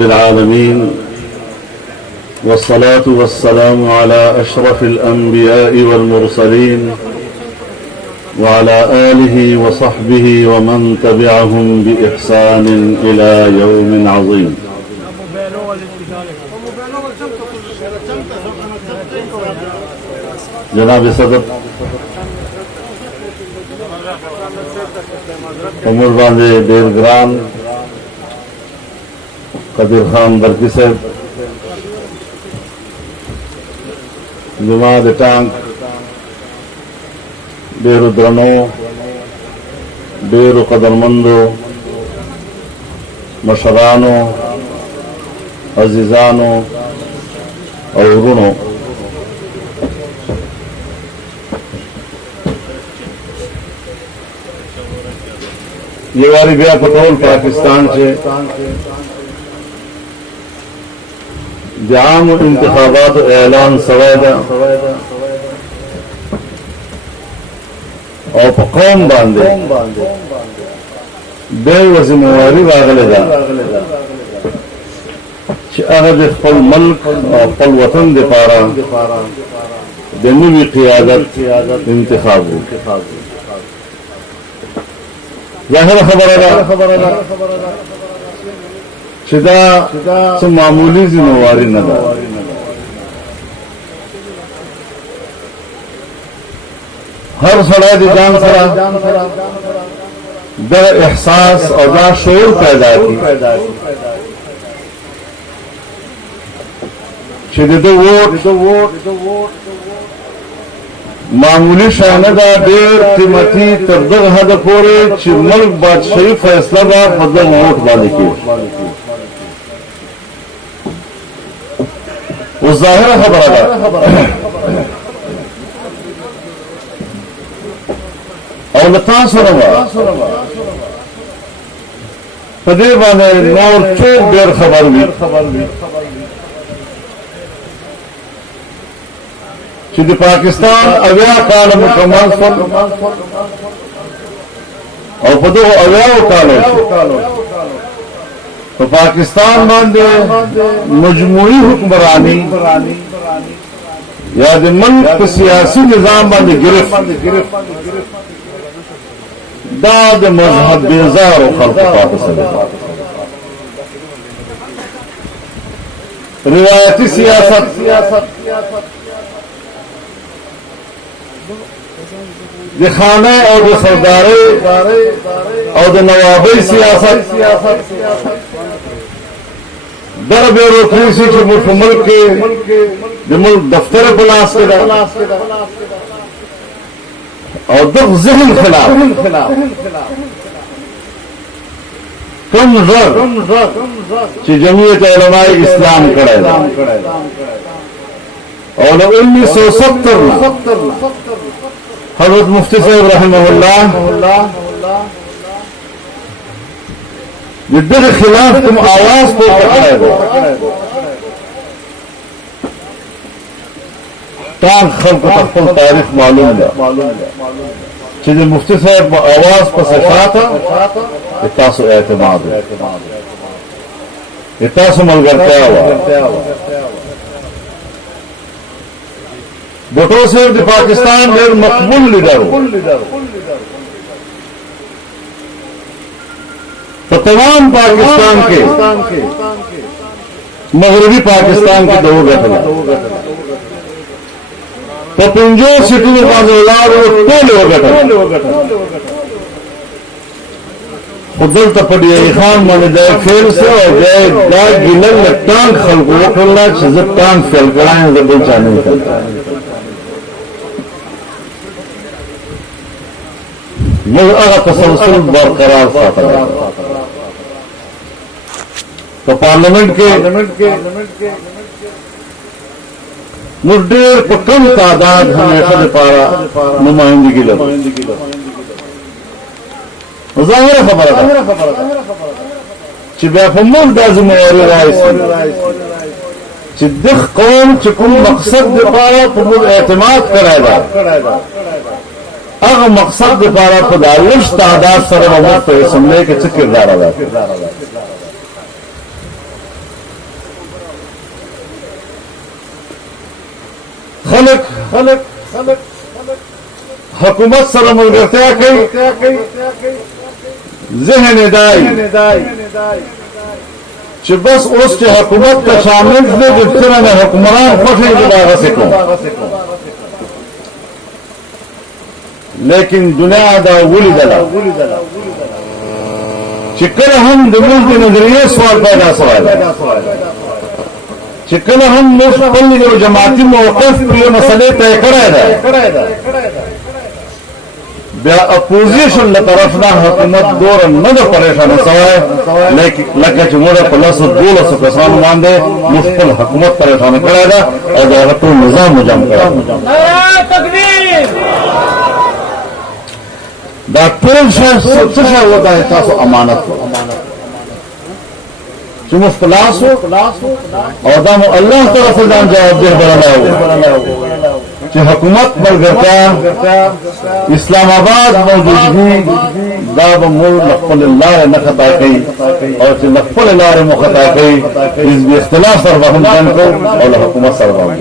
العالمين والصلاة والسلام على أشرف الأنبياء والمرسلين وعلى آله وصحبه ومن تبعهم بإحسان إلى يوم عظيم. جناب صدر عمر باندے دیر گران قدیر خان برکی صاحب جماعت ٹانک ډیرو درنو ډیرو قدرمندو مشرانو عزیزانو او ورونو، یہ واری بیا په ټول پاکستان چې د عامو انتخاباتو اعلان شوی ده او په قوم باندې ډېره ذمہواري راغلې ده چې هغه د خپل ملک او خپل وطن دپاره د نوي قیادت انتخاب وکړي. ظاهره خبره ده چې دا څه معمولي ذمہواري نه ده. هر سړی د ځان سره دا احساس او دا شعور پیدا کړي چې د ده ووټ معمولی شی نه ده، ډېر قیمتي تر دغه حده پورې چې ملک بادشاهي فیصله به په دغه ووټ باندې کېږي. اوس ظاهره خبره ده او له تاسو سره به په دې باندې نور څوک ډېر خبر وي چې د پاکستان 80 کاله مکمل شول او په دغو 80 کالو په پاکستان باندې مجموعي حکمرانی یا د ملک په سیاسي نظام باندې گرفت دا د مذهب بیزارو خلقو پاتې شوی. روایتي سیاست د خانه او د سردارۍ او د نوابۍ سیاست دغه بیوروکراسي چې موږ په ملک کې د ملک دفتر په لاس کې ده او دغه ذهن خلاف کوم زر چې جمعیت علماء اسلام کړی ده او له 1970 نه حضرت مفتی صاحب رحمه الله د دغه خلاف کوم آواز پورته کړی دی. ټول خلکو ته خپل تاریخ معلوم ده چې د مفتی صاحب آواز پسې شاته د تاسو اعتماد و، د تاسو ملګرتیا وه. بھٹو صاحب د پاکستان ډېر مقبول لیډر و، په تمام پاکستان کې مغربي پاکستان کې دو وګټله، په 50 سیټونو باندې ولاړو ټول وګټل. خو دلته په ډیری خان باندې دا فیل سو او دا ګیلن ټانک خلکو وکړله چې زه ټانک فیل کړایم، زه بل چا نه کړم. موږ هغه تسلسل برقرار ساتلی په پارلمنټ کې موږ ډېر په کم تعداد همیشه دپاره نمایندګي لرو. ظاهره خبره ده چې بیا په موږ دا ذمہواري راشي چې دغه قوم چې کوم مقصد دپاره په موږ اعتماد کړی ده هغه مقصد دپاره په دا لږ تعداد سره به موږ په اسمبلۍ کې څه کردار ادا کړو. हुकूमत सर मुलगरतिया कई ज़हन दाई कि बस उसके हुकूमत का शामिल थे जिसने में हुक्मरान खुश जुदा सको लेकिन दुनिया दा वुली दला चिकन हम दुनिया के नजरिए सवाल पैदा सवाल चिकन हम मुस्तकिल जो जमाती मौक़िफ़ ये मसले तय कराए अपोजिशन तरफ ना हुकूमत दौर न परेशान सवाए लेकिन लगे चुमोड़ा प्लस 200 कसान मानदे मुश्किल हुकूमत परेशान कराएगा और तो निजाम मुजाम कराएगा डॉक्टर सबसे होता है तासो अमानत चुमुस क्लास हो और दाम अल्लाह तरफ से दाम जवाब दे बड़ा कि हुकूमत बलगरता इस्लामाबाद मौजूदगी दाब मूल लखपल्लाह न खता कई और लखपल्लाह मुखता कई इस इख्तिलाफ सरबहम जन को और हुकूमत सरबहम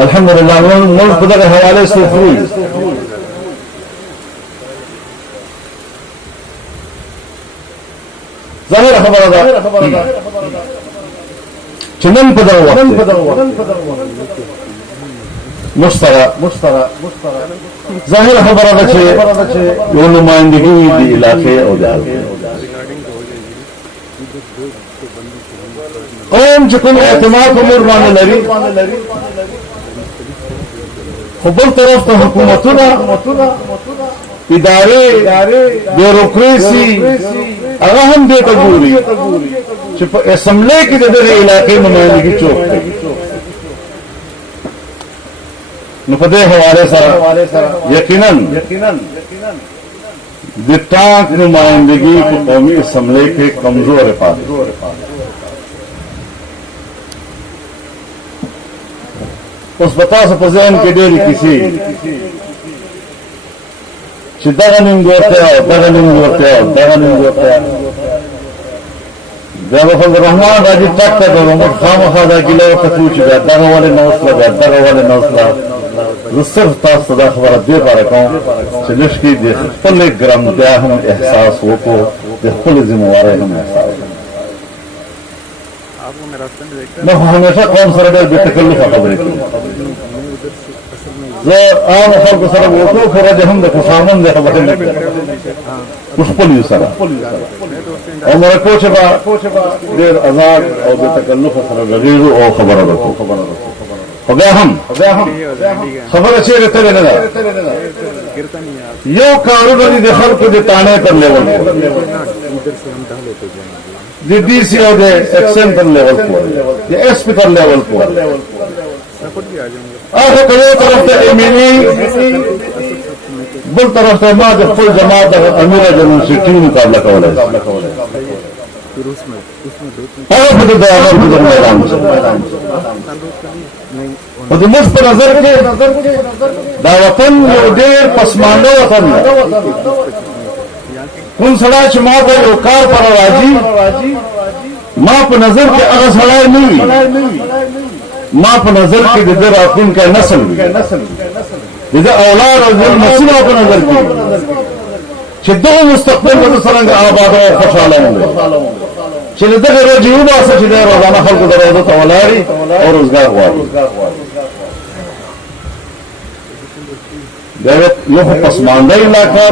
अल्हम्दुलिल्लाह मुल्क खुदा के हवाले से हुई ज़ाहिर खबर चंदन पदर मुश्तरा ज़ाहिर खबर जो नुमाइंदगी इलाके कौम चुकन एतमाद उमर माने लरी खुबल तरफ तो हुकूमत इदारे ब्यूरोक्रेसी अहम बेतगूरी असम्बली की जगह इलाके नुमाइंदगी चौक नुफदे हवाले यकीनन दिताक नुमाइंदगी को कौमी असम्बली के कमजोर है उस बता सपोजन के डेरी किसी दगनिंग जब रहमान राजी तक खाम खादा गिला पूछ गया दगा वाले नौसला सिर्फ तास सदा खबर दे पा रखा हूँ चलिश की फुल ग्राम क्या हम एहसास हो को फुल जिम्मेवार हम एहसास मैं हमेशा कौन सरदर बेतकल्लुफ़ खबर की आम फल को सर वो तो फिर हम देखो सामन देखो बटन पुष्पल सर और मेरे कोच देर आजाद और बेतकल्लुफ़ सर गरीब और खबर हो गया हम खबर अच्छी रहते रहने यो कारोबारी दखल को ताने पर लेवल डीसी और एक्शन पर लेवल को एसपी पर लेवल को आगे कई तरफ से बुल तरफ से माँ जब फुल जमात अमीर जनून से टीम मुकाबला कर मुझ पर नजर के दावतन देर पसमानदा वतन उन सड़ा चुमा पर ओकार पर राजी माँ पर नजर के अगर सड़ाई नहीं माँ पर नजर की जिधर आफिन का नस्ल जिधर औलाद और नस्ल पर नजर की शिद्दो मुस्तकबिल में सरंग आबाद और खुशहाल होंगे शिद्दत के जीवा से शिद्दत रोजाना खल्क दरोदत औलारी और रोजगार हुआ यो पसमानदा इलाका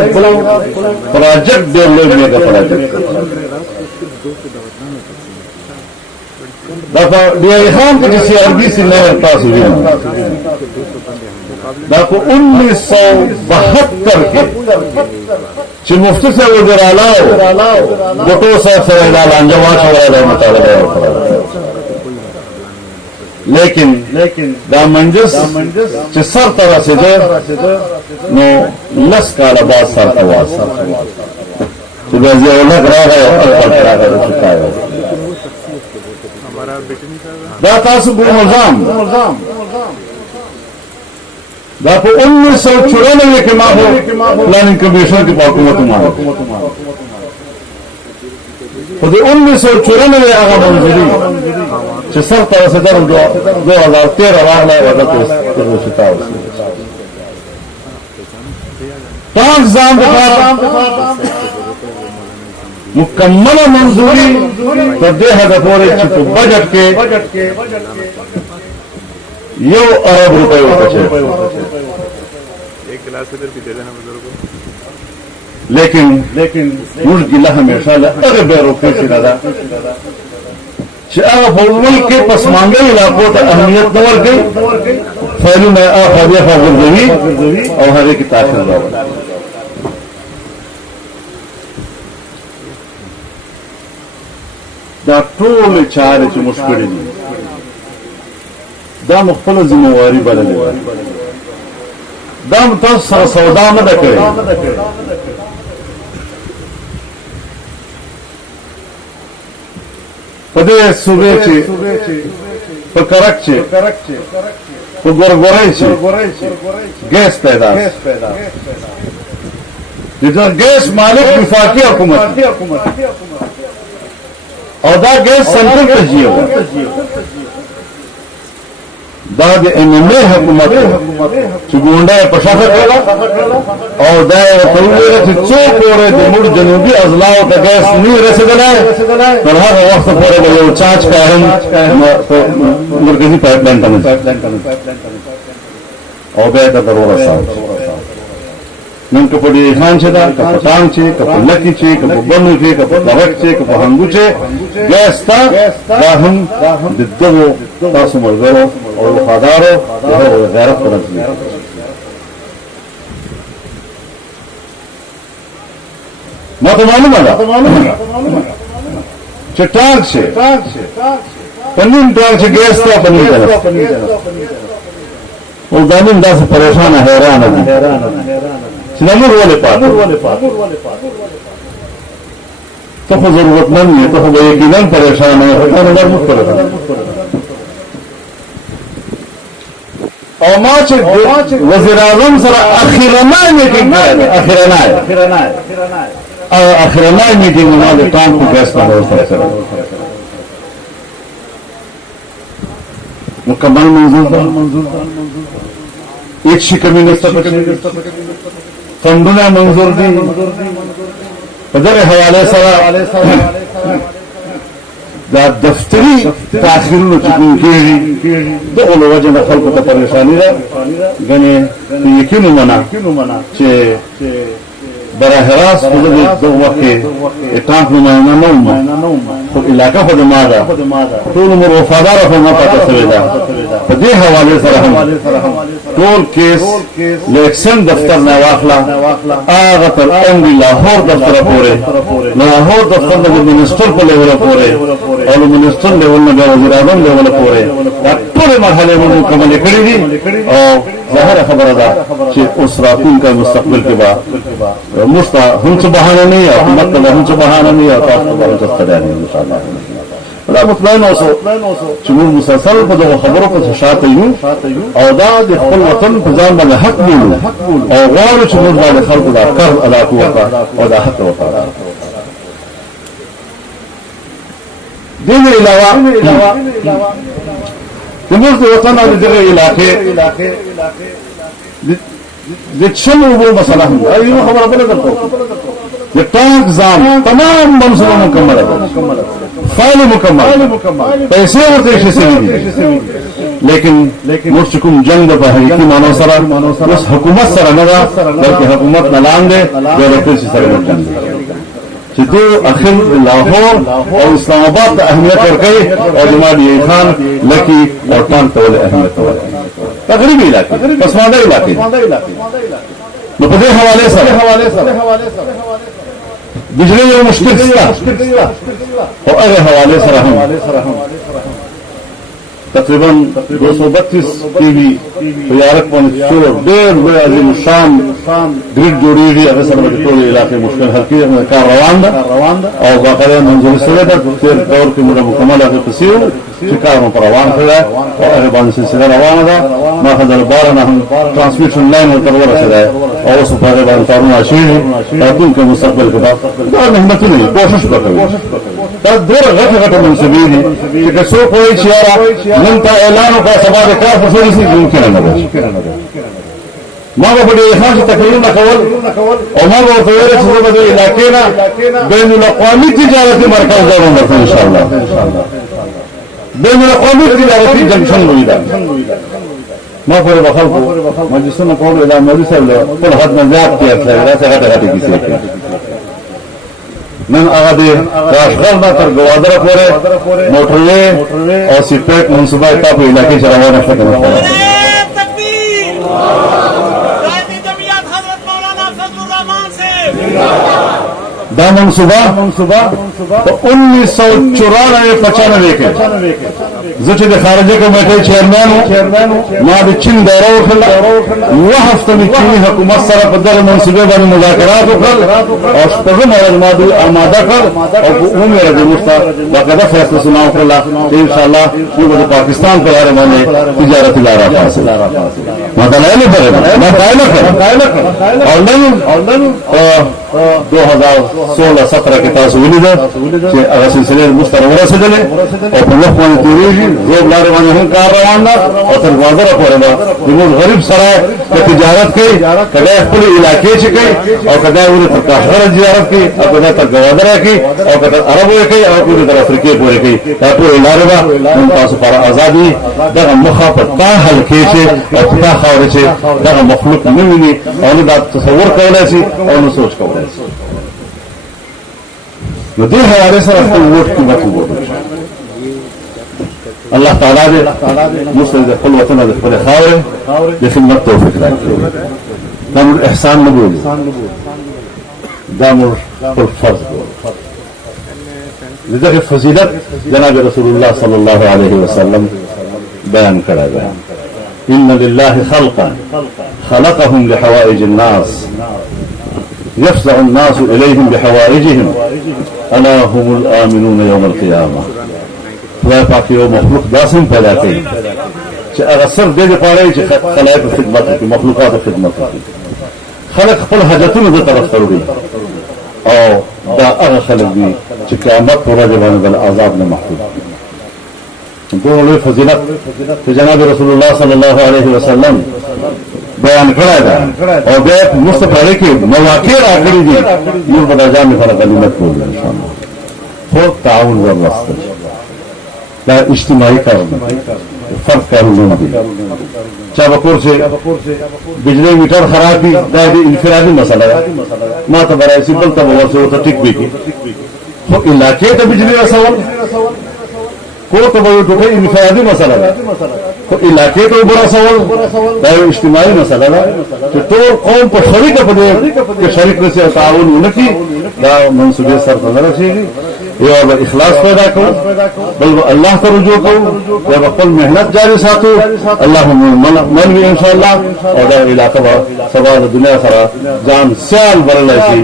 प्रोजेक्ट डेवलपमेंट का प्रोजेक्ट दापा खान के जिसे अरबी से नए तासीर दापो 1972 के मुफ्ती से वो जरालाओ गोटो साहब सरेदा लांजवा छोड़ा मुताबिक लेकिन दामंजस सर तरह से जो नो लस का लबास सर आवाज लग रहा है चुका है दापो 1994 के माह प्लानिंग कमीशन की हुकूमत मानो 1994 आगा मंजूरी چې سر ته رسېدل 2013 راغلی هغه ته شتا ټاک ځان دپاره مکمله منظوري تر دې حده پورې چې په بجټ کې 1 ارب روپۍ ورته شوی لیکن موږ ګیله همیشه له هغې بیروکریسي نه ده چې هغه په ملک کې پسمانده علاقو ته اهمیت نه ورکوي، فایلونه یې اخوا دېخوا غورځوي او هغې کې تاخیر راوړي. دا ټولې چارې چې موږ کړې دي دا مو خپله ذمهواري بللې ده، دا مو تاسو سره سودا نه ده کړې. په دې صوبې چې په کرک چې په ګورګورۍ چې ګیس پیدا د ګیس مالک وفاقي حکومت او دا ګیس سنټرل ته ځي، دا د MMA حکومت چې ګونډه یې په شاخه کړله او دا یې ورته وویله چې څو پورې د موږ جنوبي اضلاعو ته ګیس نه وي رسېدلی تر هغه وخته پورې به یو چارج قایم مرکزي پایپ لاین ته نه ځي او بیا یې ته در ورساو. نن که په ډېرې خان چې ده، که په ټانګ چې، که په لکي چې، که په بنو چې، که په ترک چې، که په هنګو چې ګیس ته، دا هم د دغو تاسو ملګرو او وفادارو د هغو غیرت په نتیجه ما ته معلومه ده چې ټانګ چې په نیم ټانګ چې ګیس ته په نیم طرف او دا نیم داسې پریشانه حیرانه دي چې دا موږ ولې پاتې ته خو ضرورتمند یې، ته خو به یقینا پریشانه یې، خو تا نه موږ پریشان. او ما چې وزیر اعظم سره اخرنی میټینګ کړی، اخرنی میټینګ ما د ټانګ په ګیس باندې ورسره کړی، مکمل منظور ده، هیڅ شي کمی نشته پکې، فندونه منظور دي. په دغه حواله سره دا دفتري تاخیرونه چې کوم کېږي دغه له وجې نه خلکو ته پریشاني ده. ګنې یقین ومنه چې براه راست خو زه دغه وخت کې ټانک نماینده نه وم، خو علاقه خو د ما ده، ټول عمر وفاداره خو ما پاته شوې ده. په دې حوالې سره هم ټول کیس له اکسن دفتر نه واخله هغه تر اونګي لاهور دفتره پورې، لاهور دفتر نه د منسټر په لیوله پورې او د منسټر لیول نه د وزیر اعظم لیوله پورې دا ټولې مرحلې موږ مکملې کړې دي. او ظاهره خبره ده چې اوس راتلونکی مستقبل کې به موږ ته هم څه بهانه نه وي، حکومت ته هم څه بهانه نه وي او تاسو ته به هم څه ستړیا نه وي انشاءالله. دا مطمئن اوسو چې موږ مسلسل په دغو خبرو پسې شاته یو او دا د خپل وطن په ځان باندې حق بولو او غواړو چې موږ باندې خلکو دا قرض ادا کړو او دا حق وفادار. دې نه علاوه زموږ د وطن او د دغه علاقې د چشم اوبو مسله هم ده. یو خبره بله درته د ټانک ځام تمام منصوبه مکمله ده، فایل مکمل، پیسې ورته ایښې شوي دي، لیکن موږ چې کوم جنګ ده په حقیقي معنو سره اوس حکومت سره نه ده بلکې حکومت نه لاندې بیروکریسي سره موږ جنګ ده چې دو اخر لاهور او اسلام آباد ته اهمیت ورکوي او جمال یې خان لکي او ټانک ته ولې اهمیت ورکوي. تقریبي علاقې پسمانده علاقې. نو په دې حوالې سره بجلی یو مشکل شته خو هغې حوالې سره هم تقریبا 232 KV په یارک باندې څو ډېر لوی عظیم الشان ګریډ جوړېږي، هغې سره به د ټولې علاقې مشکل حل کېږي. کار روان ده او باقاعده منظوري شوې ده. تېر دور کې موږ مکمل هغې پسې وو چې کار مو په روان کړی دی او هغې باندې سلسله روانه ده. ما ښه درباره نه هم ټرانسمیشن لاین ورته ورسېدی او اوس په هغې باندې کارونه شوي دي. راتلونکي مستقبل کې دا محنتونه کوشش به کوي دا ډېر غټ منصبې دي چې که څوک وایي چې یاره نن ته اعلان وکړه سبا د کار په څېر شي ممکنه نه ده. ما به په ډېرې خاصې تقریرونه کول او ما به ورته ویل چې زه به د علاقې نه بین الاقوامي تجارتي مرکز جوړوم درته انشاءالله. بین الاقوامي تجارتي جنکشن وي دا. ما پورې به خلکو مجلسونه کولو دا مولوي صاحب له خپل حد نه زیات تېر شوی داسې غټې کیسې کوي. نن هغه د راشغل نه تر ګوادره پورې موټروې او سیپیک منصوبه تا په علاقې کې روانه شوه که نه شوه. دا منصوبه په 1994-95 کې زه چې د خارجه کمیټې چیرمن ما د چین دوره وکړله. یوه هفته مې چیني حکومت سره په دغه منصوبې باندې مذاکرات وکړل او شپږم ورځ ما دوی آماده کړ او په اومې ورځې وروسته باقاعده فیصله سنا وکړله چې انشاءالله موږ به د پاکستان په لاره باندې تجارتي لاره خلاصوو. ما دلایل یې درلودل، ما قایله کړ او نن 2016-17 کې تاسو ولیده چې هغه سلسلې موږ ته ورسېدلې او په وخت باندې تېرېږي. زوړ لارې باندې هم کار روان ده او تر ګوادره پورې به زموږ غریب سړی که تجارت کوي که دی خپلې علاقې چې کوي او که دی ولې تر کاشغره تجارت کوي او که دی تر ګوادره کوي او که تر عربو یې کوي او که تر افریقې پورې کوي دا ټولې لارې به نن تاسو پر ازاد وي. دغه مخه په تا حلقې چې او په تا خاورې چې دغه مخلوق نه ویني او نه دا تصور کولی شي او نه سوچ کولی شي. نو دې حوالې سره خپل ووټ قیمت وګورو. الله تعالی دې موږ ته د خپل وطن او د خپلې خاورې د خدمت توفیق راکړي. دا موږ احسان نه بولو، دا موږ خپل فرض بولو. د دغې فضیلت جناب رسول الله صلی الله علیه وسلم بیان کړی دی. ان لله خلقا خلقهم لحوائج الناس يفزع الناس إليهم بحوائجهم ألا هم الآمنون يوم القيامة. خدای پاک یو مخلوق داسې پیدا کوي چې هغه صرف دې دپاره وي چې خلایق خدمت وکړي، مخلوقات خدمت وکړي. خلک خپل حاجتونه دې طرف ته وړي او دا هغه خلک دي چې قیامت په ورځ باندې د عذاب نه محفوظ دي. دومره لوی فضیلت چې جناب رسول الله صلی الله علیه وسلم بیان کړی ده او بیا موږ ته په هغې کې مواقع راکړي دي. موږ به دا ځان لپاره غنیمت بولو انشاءالله. خو تعاون ورنسته دا اجتماعي کارونه دي، فرد کارونه دي. چا به کور چې بجلی میټر خراب وي دا د انفرادي مسله ده، ما ته به راشي بل ته به ورسې ورته ټیک وي. خو علاقې ته بجلی رسول کور ته به یو ټوټۍ انفرادي مسله ده، خو علاقې ته اوبه رسول دا یو اجتماعي مسله ده چې ټول قوم په شریکه په دې کې شریک نشي او تعاون ونه کړي دا منصوبې سرته نه رسېږي. یو به اخلاص پیدا کوو، بل به الله ته رجوع کوو، یا به خپل محنت جاري ساتو. الله من وي انشاءالله او دا علاقه به سبا د دنیا سره ځان سیال بللی شي.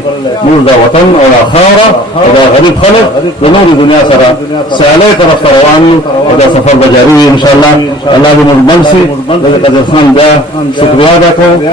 موږ دا وطن او دا خاوره او دا غریب خلک د نورې دنیا سره سیالۍ طرف ته روان یو او دا سفر به جاري وي انشاءالله. الله دې موږ من شي. د قدر خان بیا شکریا ادا کوو.